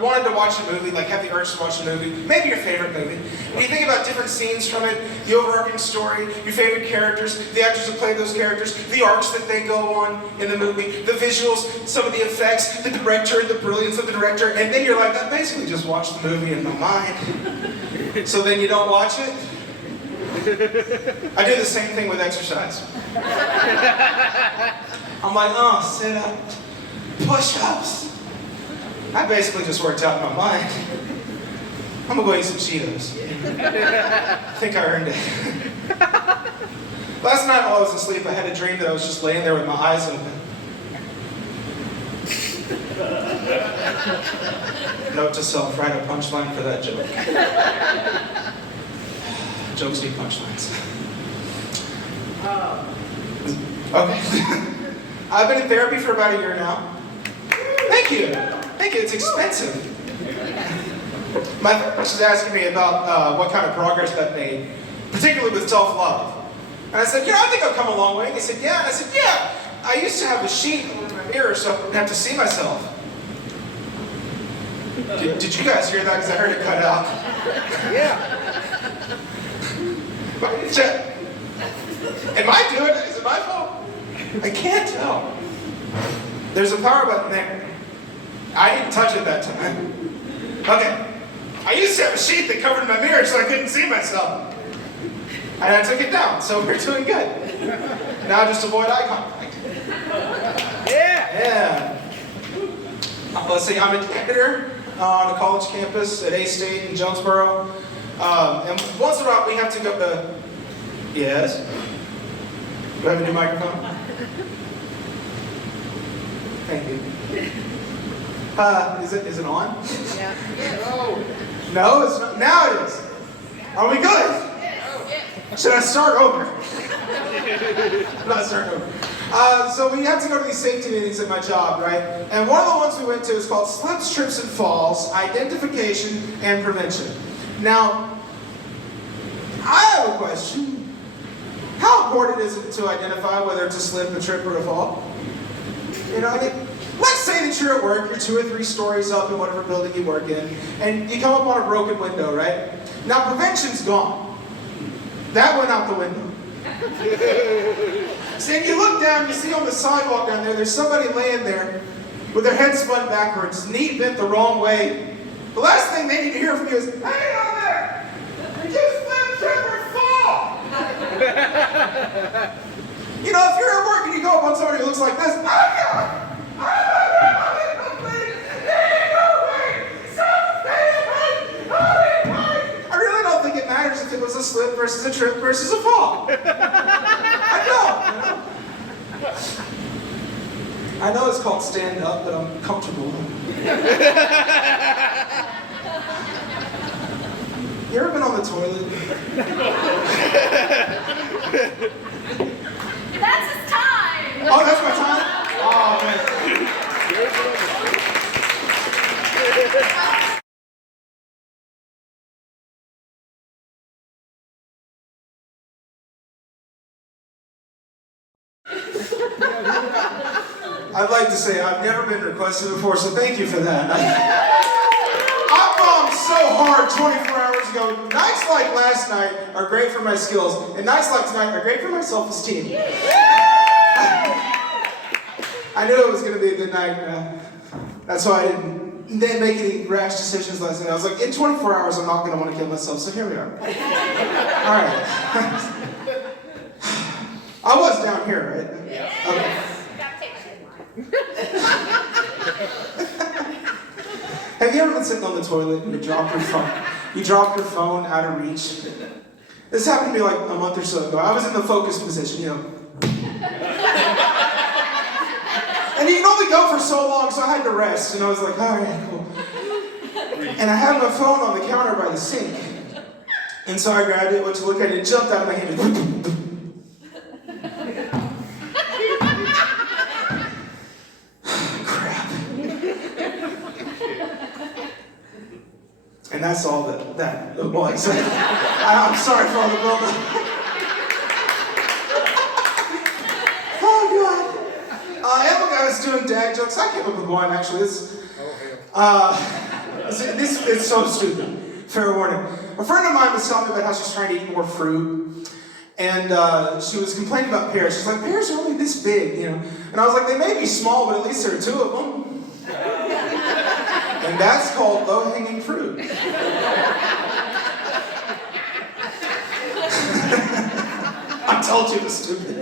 wanted to watch a movie, like have the urge to watch a movie, maybe your favorite movie. When you think about different scenes from it, the overarching story, your favorite characters, the actors who play those characters, the arcs that they go on in the movie, the visuals, some of the effects, the director, the brilliance of the director, and then you're like, I basically just watched the movie in my mind. So then you don't watch it? I do the same thing with exercise. I'm like, oh, sit-ups, push-ups. I basically just worked out in my mind. I'm gonna go eat some Cheetos. I think I earned it. Last night while I was asleep, I had a dream that I was just laying there with my eyes open. Note to self, write a punchline for that joke. Jokes need punchlines. Okay. I've been in therapy for about a year now. Thank you. Thank you. It's expensive. My therapist was asking me about what kind of progress I've made, particularly with self-love. And I said, I think I've come a long way. And he said, yeah. And I said, yeah. I used to have a sheet over my mirror so I wouldn't have to see myself. Did you guys hear that? Because I heard it cut out. Yeah. Am I doing it? Is it my fault? I can't tell. There's a power button there. I didn't touch it that time. Okay. I used to have a sheet that covered my mirror so I couldn't see myself. And I took it down, so we're doing good. Now just avoid eye contact. Yeah. Let's see, I'm an editor on a college campus at A-State in Jonesboro. And once in a while we have to go to... Yes? Do I have a new microphone? Thank you. Is it on? Yeah. No, it's not. Now it is. Are we good? Should I start over? Not start over. So we have to go to these safety meetings at my job, right? And one of the ones we went to is called Slips, Trips, and Falls, Identification and Prevention. Now, I have a question. How important is it to identify whether it's a slip, a trip, or a fall? You know, let's say that you're at work, you're 2 or 3 stories up in whatever building you work in, and you come up on a broken window, right? Now, prevention's gone. That went out the window. See, and you look down, you see on the sidewalk down there, there's somebody laying there with their head spun backwards, knee bent the wrong way. The last thing they need to hear from you is, hey, on there! Did you slip, trip, or fall? You know, if you're at work and you go up on somebody who looks like this, I really don't think it matters if it was a slip versus a trip versus a fall. I know it's called stand up, but I'm comfortable. You ever been on the toilet? That's his time! Oh, that's my time? Oh, man. I'd like to say I've never been requested before, so thank you for that. I bombed so hard 24 hours ago. Nights like last night are great for my skills, and nights like tonight are great for my self-esteem. I knew it was going to be a good night. That's why I didn't make any rash decisions last night. I was like, in 24 hours, I'm not going to want to kill myself, so here we are. All right. I was down here, right? Yeah. Okay. Have you ever been sitting on the toilet and you dropped your phone? You dropped your phone out of reach. This happened to me like a month or so ago. I was in the focus position, you know. And you can only go for so long, so I had to rest. And I was like, all right, cool. And I had my phone on the counter by the sink. And so I grabbed it, went to look at it, it jumped out of my hand. And that's all that was. I'm sorry for all the buildup. Oh, God. Emma got us doing dad jokes. I came up with one, actually. This is so stupid. Fair warning. A friend of mine was telling me about how she's trying to eat more fruit. And she was complaining about pears. She's like, pears are only this big, you know. And I was like, they may be small, but at least there are 2 of them. And that's called low-hanging fruit. I told you it was stupid.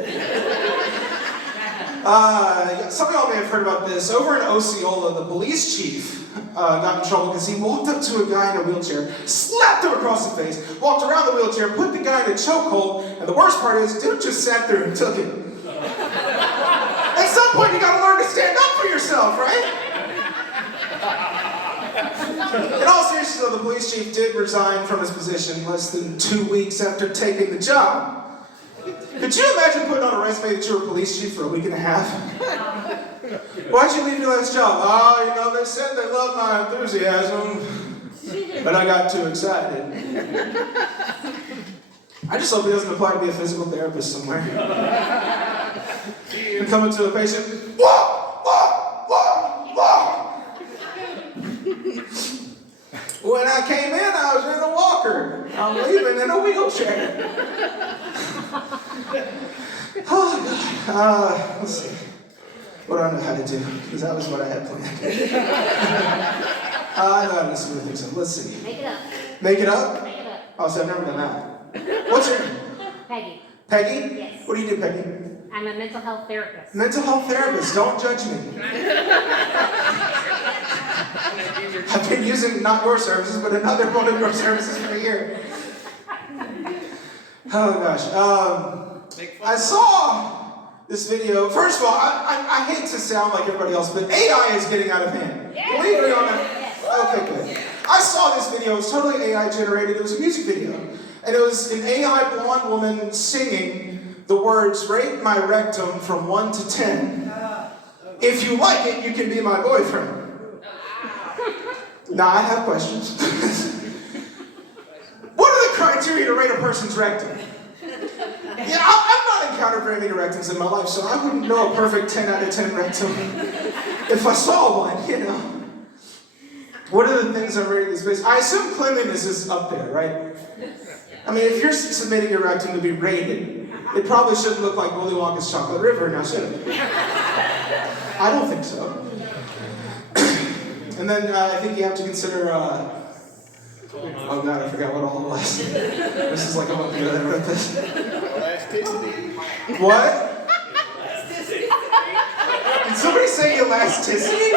Some of y'all may have heard about this. Over in Osceola, the police chief got in trouble because he walked up to a guy in a wheelchair, slapped him across the face, walked around the wheelchair, put the guy in a chokehold, and the worst part is, dude just sat there and took it. At some point, you gotta learn to stand up for yourself, right? In all seriousness, though, the police chief did resign from his position less than 2 weeks after taking the job. Could you imagine putting on a resume that you were a police chief for a week and a half? Why'd you leave your last job? Oh, you know, they said they loved my enthusiasm, but I got too excited. I just hope he doesn't apply to be a physical therapist somewhere. And coming to a patient, walk, walk, walk, walk. When I came in, I was in a walker. I'm leaving in a wheelchair. Oh, God. Let's see. What do I know how to do? Because that was what I had planned. I know how to smooth things up. Let's see. Make it up. Make it up? Make it up. Oh, so I've never done that. What's your name? Peggy. Peggy? Yes. What do you do, Peggy? I'm a mental health therapist. Mental health therapist. Don't judge me. I've been using not your services, but another one of your services for a year. Oh, gosh. I saw this video. First of all, I hate to sound like everybody else, but AI is getting out of hand. Can we agree on that? Okay, good. I saw this video. It was totally AI generated. It was a music video. And it was an AI blonde woman singing the words, rate my rectum from 1 to 10. If you like it, you can be my boyfriend. Now, I have questions. What are the criteria to rate a person's rectum? Yeah, I've not encountered very many rectums in my life, so I wouldn't know a perfect 10 out of 10 rectum if I saw one, you know. What are the things I'm rating this based? I assume cleanliness is up there, right? I mean, if you're submitting your rectum to be rated, it probably shouldn't look like Willy Wonka's Chocolate River, now should it? I don't think so. And then I think you have to consider, oh God, I forgot what all it was. This is like a month ago that I wrote this. Elasticity. What? Did somebody say elasticity?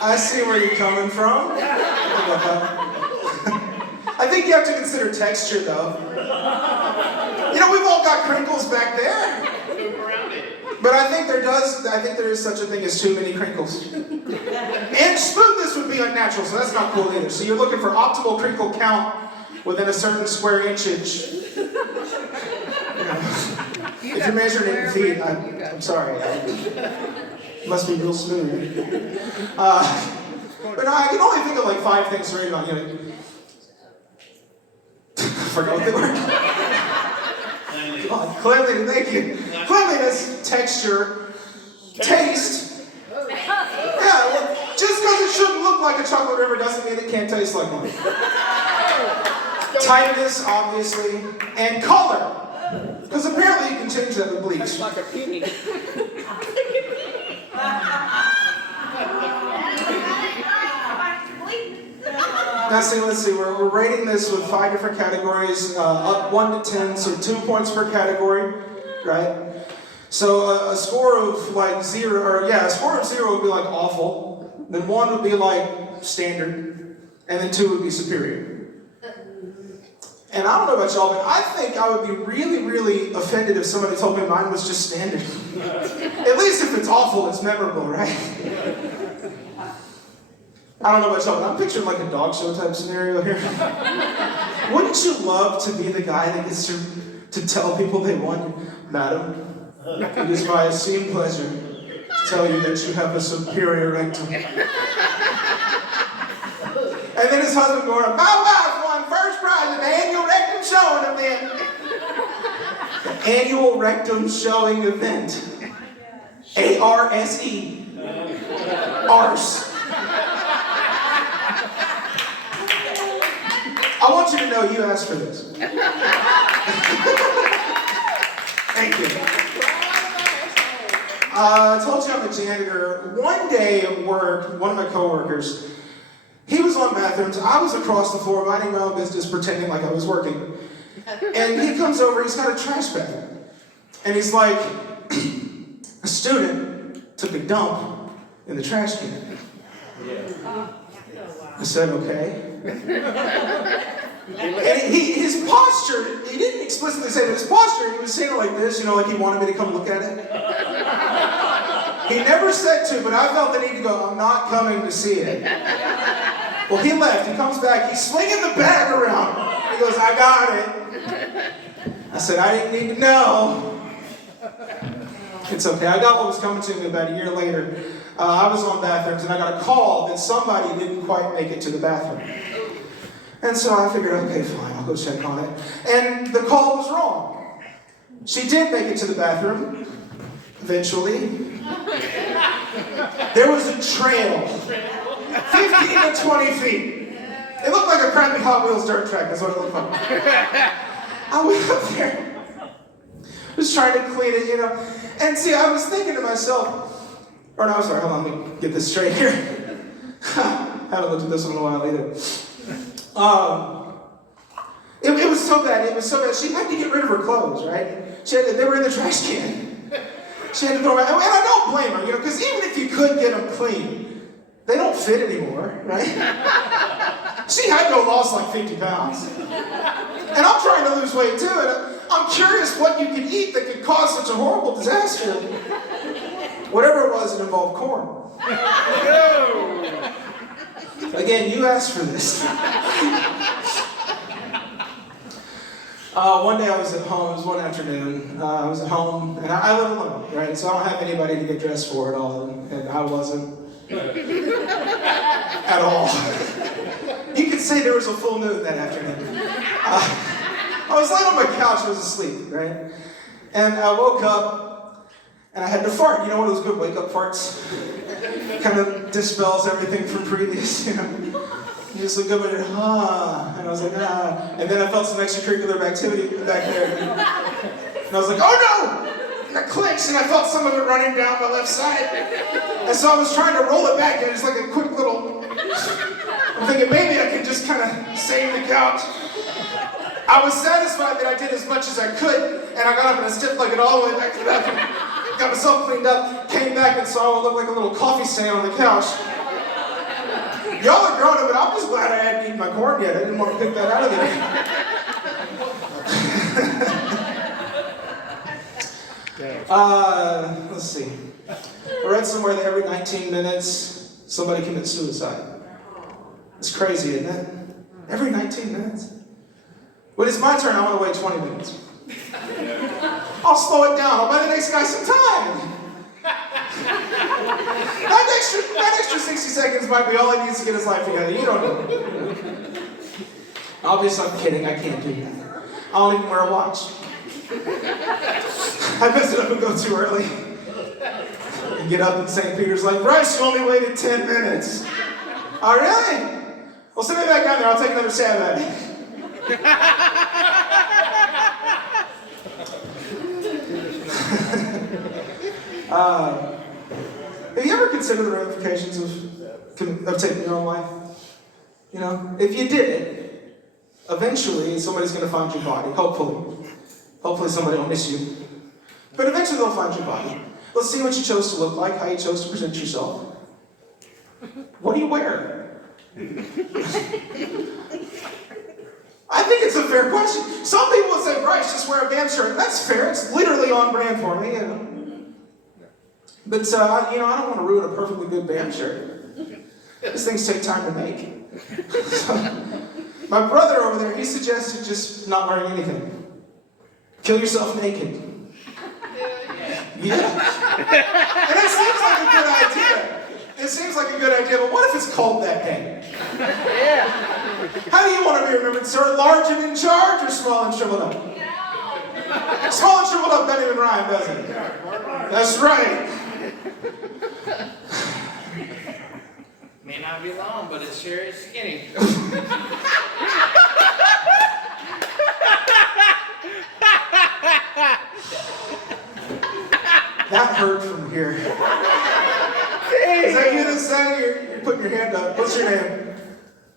I see where you're coming from. I think you have to consider texture, though. You know, we've all got crinkles back there. But I think there is such a thing as too many crinkles. And smoothness would be unnatural, so that's not cool either. So you're looking for optimal crinkle count within a certain square inchage. You know, if you're measuring it in feet, I'm sorry. It must be real smooth. But no, I can only think of like 5 things to rate on. You know, I forgot what they were. God, cleanliness, thank you. Cleanliness, texture, taste. Yeah, well, just because it shouldn't look like a chocolate river doesn't mean it can't taste like one. Tightness, obviously, and color. Because apparently you can change that with bleach. It's like a penny. Now, let's see, we're rating this with 5 different categories, up 1 to 10, so 2 points per category, right? So a score of like 0, or yeah, a score of 0 would be like awful, then 1 would be like standard, and then 2 would be superior. And I don't know about y'all, but I think I would be really, really offended if somebody told me mine was just standard. At least if it's awful, it's memorable, right? I don't know about y'all, but I'm picturing like a dog show type scenario here. Wouldn't you love to be the guy that gets to tell people they won? Madam, it is my esteemed pleasure to tell you that you have a superior rectum. And then his husband going, my wife won first prize at the annual rectum showing event. The annual rectum showing event. A-R-S-E. Arse. I want you to know you asked for this. Thank you. I told you I'm a janitor. One day at work, one of my coworkers, he was on bathrooms. I was across the floor minding my own business, pretending like I was working. And he comes over, he's got a trash bag. And he's like, a student took a dump in the trash can. I said, okay. And his posture, he didn't explicitly say that. His posture, he was saying it like this, like he wanted me to come look at it. He never said to, but I felt the need to go, I'm not coming to see it. Well, he left. He comes back. He's swinging the bag around. He goes, I got it. I said, I didn't need to know. It's okay. I got what was coming to me about a year later. I was on bathrooms, and I got a call that somebody didn't quite make it to the bathroom. And so I figured, okay, fine, I'll go check on it. And the call was wrong. She did make it to the bathroom, eventually. There was a trail, 15 to 20 feet. It looked like a crappy Hot Wheels dirt track, that's what it looked like. I went up there, was trying to clean it, And see, I was thinking to myself, hold on, let me get this straight here. Haven't looked at this one in a while either. It was so bad. It was so bad. She had to get rid of her clothes, right? They were in the trash can. She had to throw them out. And I don't blame her, because even if you could get them clean, they don't fit anymore, right? She had to have lost like 50 pounds. And I'm trying to lose weight too, and I'm curious what you could eat that could cause such a horrible disaster. Whatever it was, it involved corn. Again, you asked for this. One day I was at home, it was one afternoon, I was at home, and I live alone, right? So I don't have anybody to get dressed for at all, and I wasn't at all. You could say there was a full moon that afternoon. I was laying on my couch, I was asleep, right? And I woke up, and I had to fart. One of those good wake-up farts? Kind of dispels everything from previous, You just look up and you're, and I was like, And then I felt some extracurricular activity back there. And I was like, oh no! And I clinched, and I felt some of it running down my left side. And so I was trying to roll it back, and it was like a quick little... I'm thinking maybe I can just kind of save the couch. I was satisfied that I did as much as I could, and I got up and I stiff-legged all the way back to the bathroom. Got myself cleaned up, came back and saw what looked like a little coffee stain on the couch. Y'all are grown up, but I'm just glad I hadn't eaten my corn yet. I didn't want to pick that out of there. Let's see. I read somewhere that every 19 minutes, somebody commits suicide. It's crazy, isn't it? Every 19 minutes. When it's my turn, I want to wait 20 minutes. I'll slow it down. I'll buy the next guy some time. That extra 60 seconds might be all he needs to get his life together. You don't know. Obviously, I'm kidding. I can't do that. I don't even wear a watch. I mess it up and go too early. And get up in St. Peter's like, Bryce, you only waited 10 minutes. Oh, really? Well, send me back down there. I'll take another stab at it. Have you ever considered the ramifications of taking your own life? If you did it, eventually somebody's going to find your body, hopefully. Hopefully somebody will miss you. But eventually they'll find your body. Let's see what you chose to look like, how you chose to present yourself. What do you wear? I think it's a fair question. Some people would say, Bryce, just wear a band shirt. That's fair. It's literally on brand for me. But, I don't want to ruin a perfectly good band shirt. These things take time to make. So, my brother over there, he suggested just not wearing anything. Kill yourself naked. Yeah. And it seems like a good idea. It seems like a good idea, but what if it's cold that day? Yeah. How do you want to be remembered, sir? Large and in charge or small and shriveled up? Small and shriveled up doesn't even rhyme, does it? That's right. May not be long, but it sure is skinny. That hurt from here. Is that you this side? You're putting your hand up. What's your name?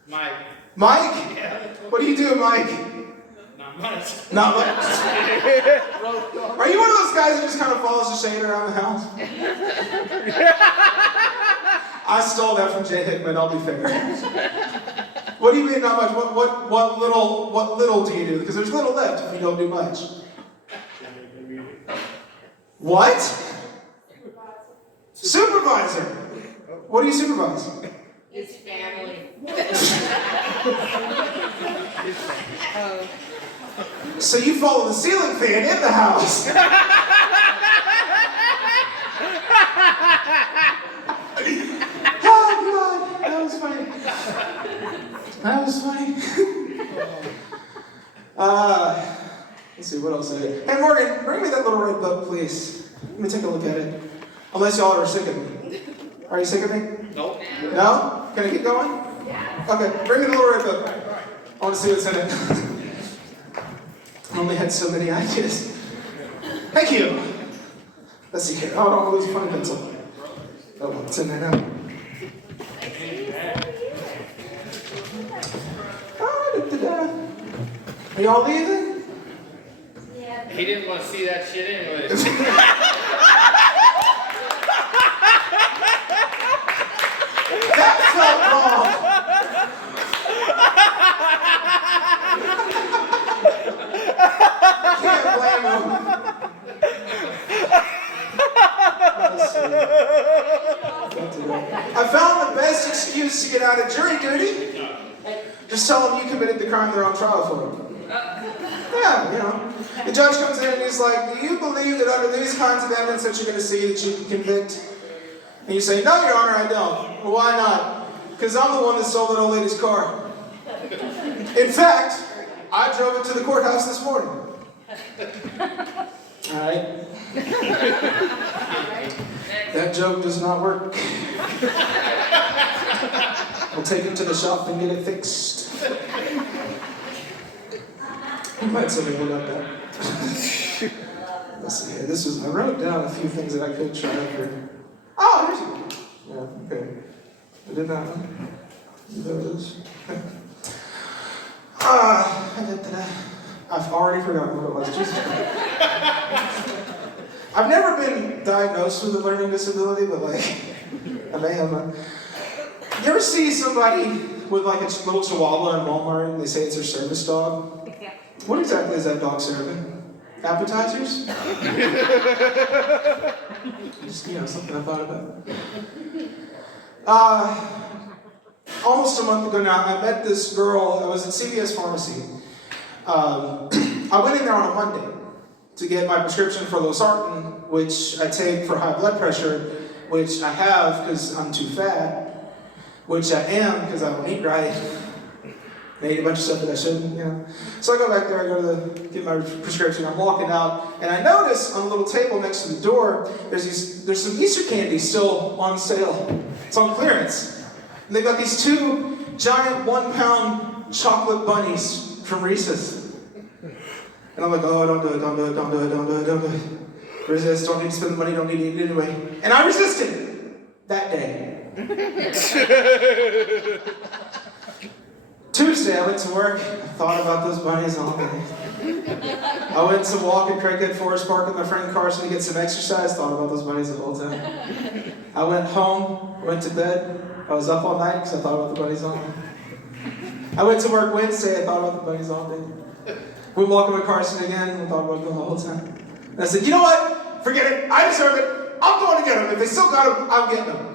Mike. Mike? Yeah. What do you do, Mike? Not much. Not much. Are you one of those guys who just kind of follows the shade around the house? I stole that from Jay Hickman, I'll be fair. What do you mean not much? What little do you do? Because there's little left if you don't do much. What? Supervisor. What do you supervise? His family. So you follow the ceiling fan in the house. Oh God, that was funny. That was funny. Let's see, what else I did. Hey Morgan, bring me that little red book, please. Let me take a look at it. Unless y'all are sick of me. Are you sick of me? Nope. No? Can I keep going? Yeah. Okay, bring me the little red book. I want to see what's in it. I only had so many ideas. Thank you. Let's see here. Oh, don't lose a funny pencil. Oh, what's in there now? Are y'all leaving? Yeah. He didn't want to see that shit anyways. That felt wrong. Can't blame him. I found the best excuse to get out of jury duty. Just tell them you committed the crime they're on trial for. Yeah, you know. The judge comes in and he's like, do you believe that under these kinds of evidence that you're going to see that you can convict? And you say, no, Your Honor, I don't. Well, why not? Because I'm the one that stole that old lady's car. In fact, I drove it to the courthouse this morning. All right. That joke does not work. We'll take it to the shop and get it fixed. I'm glad somebody looked up that. Let's see here. I wrote down a few things that I could try for. Oh, here's one. Yeah, okay. I did that one. There it is. I've already forgotten what it was. Jesus Christ. I've never been diagnosed with a learning disability, but like, I may have a. You ever see somebody with like a little chihuahua in Walmart and they say it's their service dog? Yeah. What exactly is that dog serving? Appetizers? Just, something I thought about. Almost a month ago now, I met this girl. I was at CVS Pharmacy. I went in there on a Monday to get my prescription for losartan, which I take for high blood pressure, which I have because I'm too fat, which I am because I don't eat right. I ate a bunch of stuff that I shouldn't, So I go back there, I go to get my prescription, I'm walking out, and I notice on a little table next to the door, there's some Easter candy still on sale. It's on clearance. And they've got these 2 giant 1-pound chocolate bunnies from Reese's. And I'm like, oh, don't do it, don't do it, don't do it, don't do it, don't do it. Resist, don't need to spend the money, don't need to eat it anyway. And I resisted that day. Tuesday, I went to work, I thought about those bunnies all day. I went to walk in Craighead Forest Park with my friend Carson to get some exercise, thought about those bunnies the whole time. I went home, went to bed, I was up all night because I thought about the bunnies all day. I went to work Wednesday, I thought about the bunnies all day. We were walking with Carson again, we thought about them the whole time. And I said, you know what? Forget it, I deserve it, I'm going to get them. If they still got them, I'm getting them.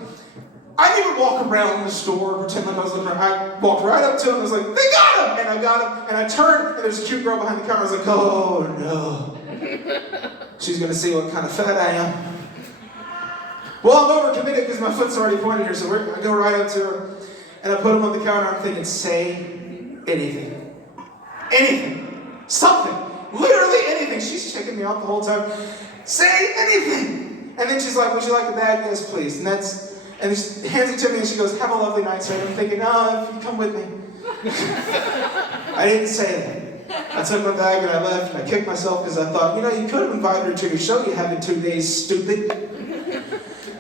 I didn't even walk around the store, pretend like I was looking around. I walked right up to them and was like, they got him! And I got him, and I turned, and there's a cute girl behind the counter. I was like, oh no. She's gonna see what kind of fat I am. Well, I'm overcommitted because my foot's already pointing here, so I go right up to her, and I put him on the counter. I'm thinking, say anything. Anything. Something. Literally anything. She's checking me out the whole time. Say anything. And then she's like, would you like a bag? Yes, please. And And she hands it to me and she goes, have a lovely night, sir. I'm thinking, no, if you come with me. I didn't say that. I took my bag and I left and I kicked myself because I thought, you know, you could have invited her to your show you have in 2 days, stupid.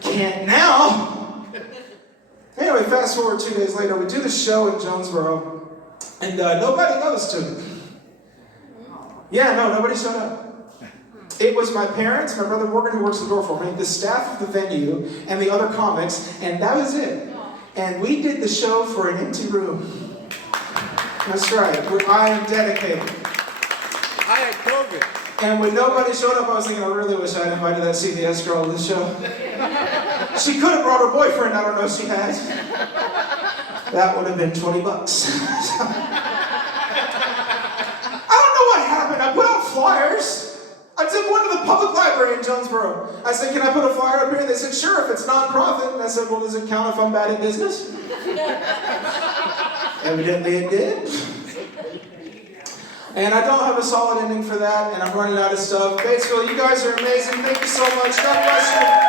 Can't now. Anyway, fast forward 2 days later, we do the show in Jonesboro and nobody noticed it. Yeah, no, nobody showed up. It was my parents, my brother Morgan who works the door for me, the staff of the venue, and the other comics, and that was it. And we did the show for an empty room. That's right, I am dedicated. I had COVID. And when nobody showed up, I was thinking, I really wish I had invited that CBS girl to the show. She could have brought her boyfriend, I don't know if she had. That would have been $20. I don't know what happened, I put out flyers. I took one to the public library in Jonesboro. I said, can I put a flyer up here? And they said, sure, if it's non-profit. And I said, well, does it count if I'm bad at business? Evidently it did. And I don't have a solid ending for that, and I'm running out of stuff. Batesville, you guys are amazing. Thank you so much. God bless you.